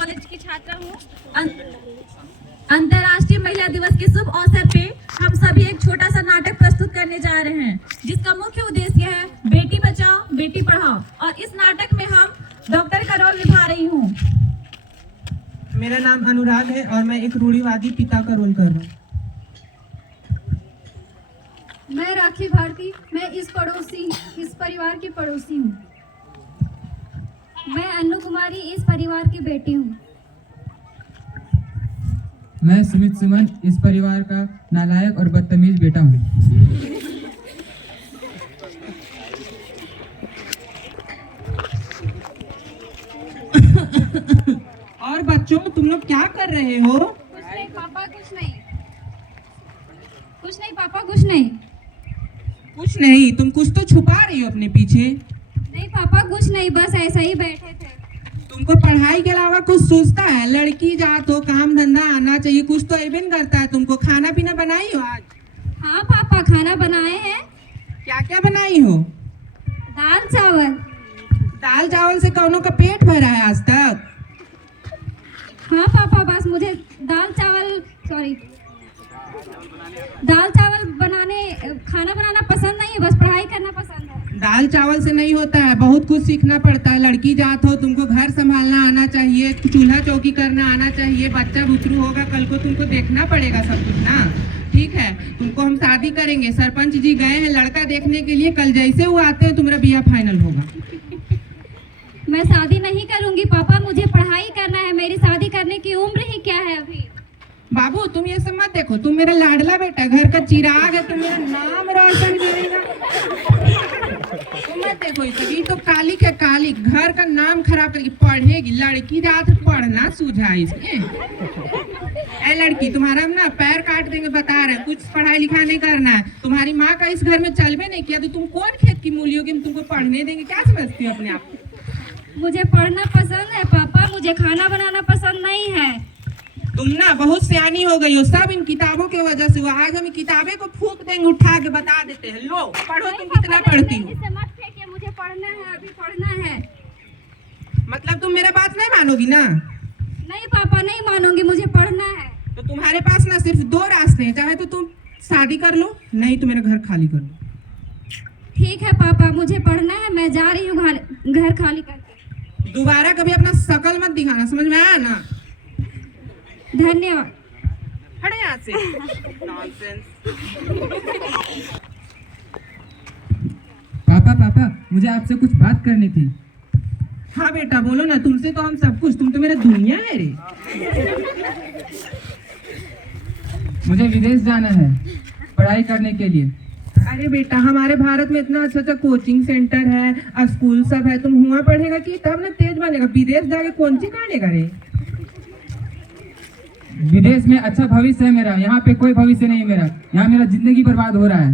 College की छात्रा हूँ। अंतर्राष्ट्रीय महिला दिवस के शुभ अवसर पे हम सभी एक छोटा सा नाटक प्रस्तुत करने जा रहे हैं, जिसका मुख्य उद्देश्य है बेटी बचाओ बेटी पढ़ाओ। और इस नाटक में हम डॉक्टर का रोल निभा रही हूँ। मेरा नाम अनुराग है और मैं एक रूढ़िवादी पिता का रोल कर रहा हूँ। मैं राखी भारती, मैं इस परिवार की पड़ोसी हूँ। मैं अन्नू कुमारी, इस परिवार की बेटी हूँ। मैं सुमित सुमन, इस परिवार का नालायक और बदतमीज बेटा हूँ। और बच्चों, तुम लोग क्या कर रहे हो? कुछ नहीं पापा, कुछ नहीं। कुछ नहीं पापा, कुछ नहीं। कुछ नहीं? तुम कुछ तो छुपा रही हो अपने पीछे। नहीं पापा, कुछ नहीं, बस ऐसा ही बैठे थे। तुमको पढ़ाई के अलावा कुछ सोचता है? लड़की जात हो, काम धंधा आना चाहिए, कुछ तो एबे नहीं करता है। तुमको खाना पीना बनाई हो आज? हाँ पापा, खाना बनाए हैं। क्या क्या बनाई हो? दाल चावल। दाल चावल से कौनों का पेट भरा है आज तक? हाँ पापा, बस मुझे दाल चावल खाना बनाना पसंद नहीं है, बस पढ़ाई करना पसंद है। दाल चावल से नहीं होता है, बहुत कुछ सीखना पड़ता है। लड़की जात हो, तुमको घर संभालना आना चाहिए, चूल्हा चौकी करना आना चाहिए, बच्चा बुतरू होगा कल को, तुमको देखना पड़ेगा सब कुछ ना। ठीक है, तुमको हम शादी करेंगे, सरपंच जी गए हैं लड़का देखने के लिए, कल जैसे वो आते हैं तुम्हारा बिया फाइनल होगा। मैं शादी नहीं करूंगी पापा, मुझे पढ़ाई करना है। मेरी शादी करने की उम्र ही क्या है अभी। बाबू तुम ये सब मत देखो, तुम मेरा लाडला बेटा, घर का चिराग है, तुम मेरा नाम रोशन करेगा। तुम मत देखो, ये तो कालिक है, कालिक घर का नाम खराब करेगी। पढ़ेगी लड़की, रात पढ़ना सूझा इसके। ए लड़की, तुम्हारा हम ना पैर काट देंगे, बता रहे, कुछ पढ़ाई लिखाई नहीं करना है। तुम्हारी माँ का इस घर में चलबे नहीं किया तो तुम कौन खेत की मूली होगी, हम तुमको पढ़ने देंगे? क्या समझती हो अपने आप को? मुझे पढ़ना पसंद है पापा, मुझे खाना बनाना पसंद नहीं है। तुम ना बहुत सियानी हो गई हो, सब इन किताबों की वजह से हुआ। आज हम किताबें को फूंक देंगे, उठा के बता देते हैं, लो पढ़ो। तुम कितना पढ़ती हो? मत फेंकिए, मुझे पढ़ना है, अभी पढ़ना है। मतलब तुम मेरा बात नहीं मानोगी ना? नहीं पापा, नहीं मानूंगी, मुझे पढ़ना है। तो तुम्हारे पास ना सिर्फ दो रास्ते हैं, चाहे तो तुम शादी कर लो, नहीं तो मेरा घर खाली कर लो। ठीक है पापा, मुझे पढ़ना है, मैं जा रही हूँ घर खाली करके। दोबारा कभी अपना शकल मत दिखाना, समझ में आया ना? धन्यवाद। हटे यहाँ से। नॉनसेंस। पापा, मुझे आपसे कुछ बात करनी थी। हाँ बेटा बोलो ना, तुमसे तो हम सब कुछ, तुम तो मेरा दुनिया है रे। मुझे विदेश जाना है पढ़ाई करने के लिए। अरे बेटा, हमारे भारत में इतना अच्छा कोचिंग सेंटर है, स्कूल सब है, तुम हुआ पढ़ेगा कि तब ना तेज बनेगा। विदेश जाके कौन सी करेगा रे? विदेश में अच्छा भविष्य है मेरा, यहाँ पे कोई भविष्य नहीं मेरा, यहाँ मेरा जिंदगी बर्बाद हो रहा है।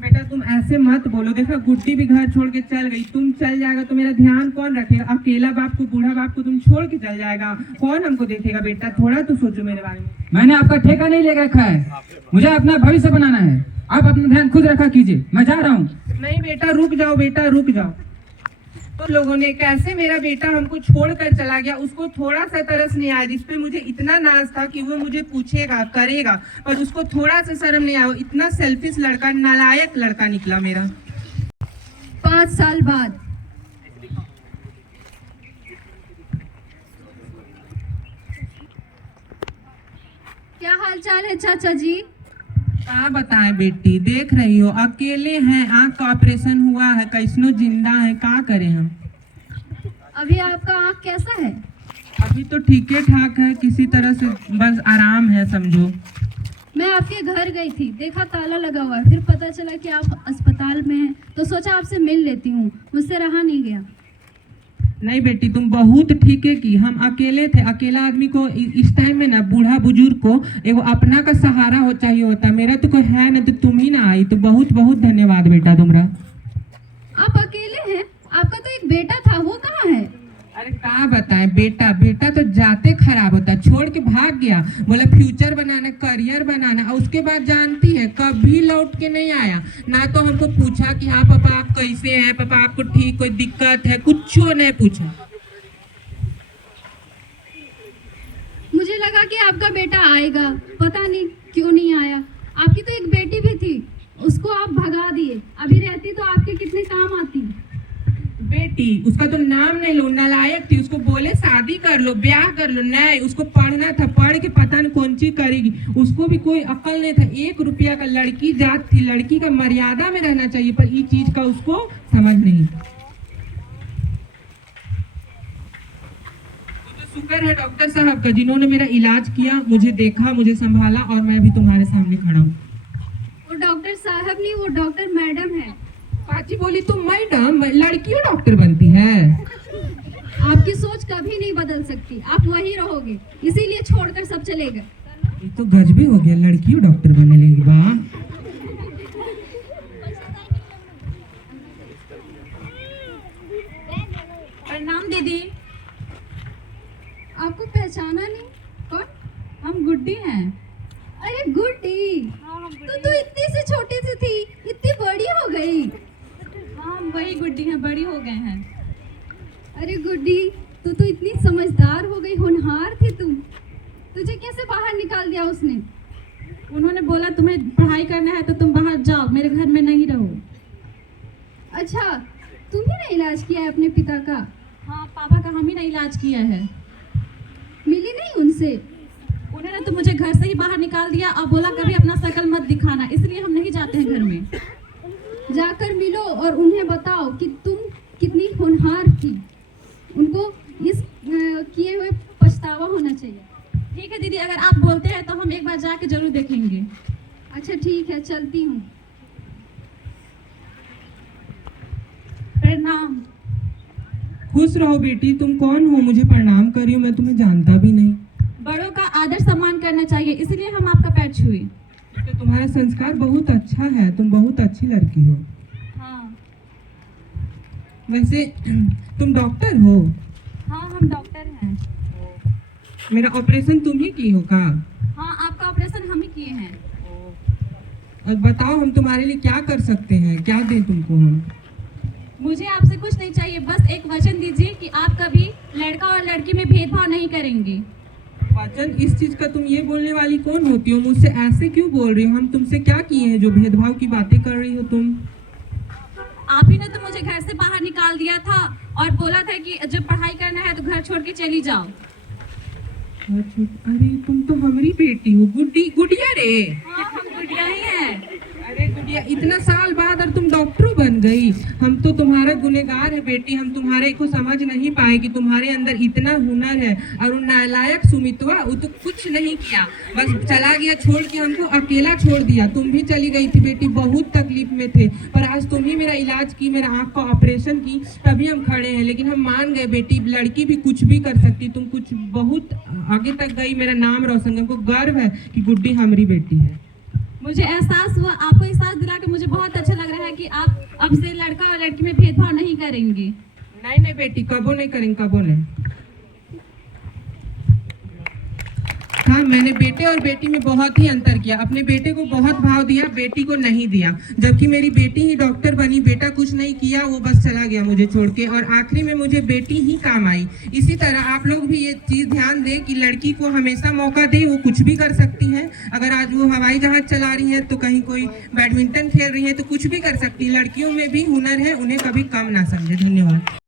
बेटा तुम ऐसे मत बोलो, देखा गुड्डी भी घर छोड़ के चल गई, तुम चल जाएगा तो मेरा ध्यान कौन रखेगा? अकेला बाप को, बूढ़ा बाप को तुम छोड़ के चल जाएगा, कौन हमको देखेगा? बेटा थोड़ा तो सोचो मेरे बारे में। मैंने आपका ठेका नहीं ले रखा है, मुझे अपना भविष्य बनाना है। आप अपना ध्यान खुद रखा कीजिए, मैं जा रहा हूँ। नहीं बेटा रुक जाओ, बेटा रुक जाओ। तो लोगों ने कैसे मेरा बेटा हमको छोड़कर चला गया, उसको थोड़ा सा तरस नहीं आया, जिसपे मुझे इतना नाज था कि वो मुझे पूछेगा करेगा, पर उसको थोड़ा सा शर्म नहीं आया। इतना सेल्फिश लड़का, नालायक लड़का निकला मेरा। 5 साल बाद। क्या हाल चाल है चाचा जी? क्या बताएं बेटी, देख रही हो अकेले हैं, आँख का ऑपरेशन हुआ है, कैसनो जिंदा है, क्या करें हम? अभी आपका आँख कैसा है? अभी तो ठीक ठाक है, किसी तरह से बस आराम है समझो। मैं आपके घर गई थी, देखा ताला लगा हुआ है, फिर पता चला कि आप अस्पताल में हैं, तो सोचा आपसे मिल लेती हूँ, मुझसे रहा नहीं गया। नहीं बेटी, तुम बहुत ठीक है की, हम अकेले थे। अकेला आदमी को इस टाइम में ना, बूढ़ा बुजुर्ग को एगो अपना का सहारा हो चाहिए होता। मेरा तो कोई है ना, तो तुम ही ना आई, तो बहुत बहुत धन्यवाद बेटा तुम्हारा। आप अकेले हैं? आपका तो एक बेटा था, वो कहाँ है? अरे क्या बताएं बेटा, बेटा तो जाते खराब होता, छोड़ के भाग गया, बोला फ्यूचर बनाना, करियर बनाना, और उसके बाद जानती है कभी लौट के नहीं आया। ना तो हमको पूछा कि हाँ पापा आप कैसे हैं, पापा आपको ठीक कोई दिक्कत है, कुछ नहीं पूछा। लगा कि आपका बेटा आएगा, पता नहीं क्यों नहीं आया। आपकी तो एक बेटी भी थी, उसको आप भगा दिए। अभी रहती तो आपके कितने काम आती। बेटी, उसका तो नाम नहीं लो, नालायक थी। उसको बोले शादी कर लो, ब्याह कर लो, नहीं उसको पढ़ना था, पढ़ के पता नहीं कौन चीज करेगी। उसको भी कोई अकल नहीं था। 1 रुपया का लड़की जात थी, लड़की का मर्यादा में रहना चाहिए, पर ये चीज का उसको समझ नहीं था। तो शुक्र है डॉक्टर साहब का, जिन्होंने मेरा इलाज किया, मुझे देखा, मुझे संभाला, और मैं भी तुम्हारे सामने खड़ा हूँ। वो डॉक्टर साहब नहीं, वो डॉक्टर मैडम है। पाची बोली तुम मैडम, लड़कियों डॉक्टर बनती है? आपकी सोच कभी नहीं बदल सकती, आप वही रहोगे, इसीलिए छोड़कर सब चले गए। ये तो गजबी हो गया, लड़कियों डॉक्टर बनने लगी। वाह, प्रणाम दीदी। आपको पहचाना नहीं? कौन? हम गुड्डी हैं। अरे गुड्डी, तो इतनी सी छोटी सी थी, इतनी बड़ी हो गई। हाँ, हम वही गुड्डी हैं, बड़ी हो गए हैं। अरे गुड्डी, तू तो इतनी समझदार हो गई, होनहार थी तुम। तुझे कैसे बाहर निकाल दिया उसने? उन्होंने बोला तुम्हें पढ़ाई करना है तो तुम बाहर जाओ, मेरे घर में नहीं रहो। अच्छा, तुम्ही ने इलाज किया है अपने पिता का? हाँ, पापा का हम ही ने इलाज किया है। मिली नहीं उनसे? उन्होंने तो मुझे घर से ही बाहर निकाल दिया और बोला कभी अपना शकल मत दिखाना, इसलिए हम नहीं जाते हैं घर में। जाकर मिलो और उन्हें बताओ कि तुम कितनी होनहार थी। उनको इस किए हुए पछतावा होना चाहिए। ठीक है दीदी, अगर आप बोलते हैं तो हम एक बार जाके जरूर देखेंगे। अच्छा ठीक है, चलती हूँ। प्रणाम। खुश रहो बेटी। तुम कौन हो? मुझे प्रणाम करियो, मैं तुम्हें जानता भी नहीं। बड़ों का आदर सम्मान करना चाहिए, इसलिए हम आपका पैर छुए। तो तुम्हारा संस्कार बहुत अच्छा है, तुम बहुत अच्छी लड़की हो। हाँ। वैसे तुम डॉक्टर हो? हाँ, हम डॉक्टर हैं। मेरा ऑपरेशन तुम ही की हो का? हाँ, आपका ऑपरेशन हम ही किए हैं। और बताओ हम तुम्हारे लिए क्या कर सकते हैं, क्या दें तुमको हम? मुझे आपसे कुछ नहीं चाहिए, बस एक वचन दीजिए कि आप कभी लड़का और लड़की में भेदभाव नहीं करेंगे। वचन? इस चीज का तुम ये बोलने वाली कौन होती हो? मुझसे ऐसे क्यों बोल रही हो? हम तुमसे क्या किए हैं जो भेदभाव की बातें कर रही हो तुम? आप ही ने तो मुझे घर से बाहर निकाल दिया था और बोला था कि जब पढ़ाई करना है तो घर छोड़ के चली जाओ। अरे तुम तो हमारी बेटी हो, गुड़िया रे। हाँ, हम गुड़िया ही हैं। अरे गुड़िया, इतना साल बाद और तुम डॉक्टर बन गई। हम तो तुम्हारा गुनहगार है बेटी। हम तुम्हारे को समझ नहीं पाए कि तुम्हारे अंदर इतना हुनर है। और वो नालायक सुमितवा, वो तो कुछ नहीं किया, बस चला गया, छोड़ के हमको अकेला छोड़ दिया। तुम भी चली गई थी बेटी, बहुत तकलीफ में थे, पर आज तुम ही मेरा इलाज की, मेरा आँख का ऑपरेशन की, तभी हम खड़े हैं। लेकिन हम मान गए बेटी, लड़की भी कुछ भी कर सकती। तुम कुछ बहुत आगे तक गई, मेरा नाम रोशन। हमको गर्व है कि गुड्डी हमारी बेटी है। मुझे एहसास हुआ, आपको एहसास दिला के मुझे बहुत अच्छा लग रहा है कि आप अब से लड़का और लड़की में भेदभाव नहीं करेंगे। नहीं बेटी, कबो नहीं करेंगे, कबो नहीं। हाँ, मैंने बेटे और बेटी में बहुत ही अंतर किया। अपने बेटे को बहुत भाव दिया, बेटी को नहीं दिया। जबकि मेरी बेटी ही डॉक्टर बनी, बेटा कुछ नहीं किया, वो बस चला गया मुझे छोड़ के, और आखिरी में मुझे बेटी ही काम आई। इसी तरह आप लोग भी ये चीज़ ध्यान दें कि लड़की को हमेशा मौका दें, वो कुछ भी कर सकती हैं। अगर आज वो हवाई जहाज चला रही हैं, तो कहीं कोई बैडमिंटन खेल रही है, तो कुछ भी कर सकती है। लड़कियों में भी हुनर है, उन्हें कभी कम ना समझे। धन्यवाद।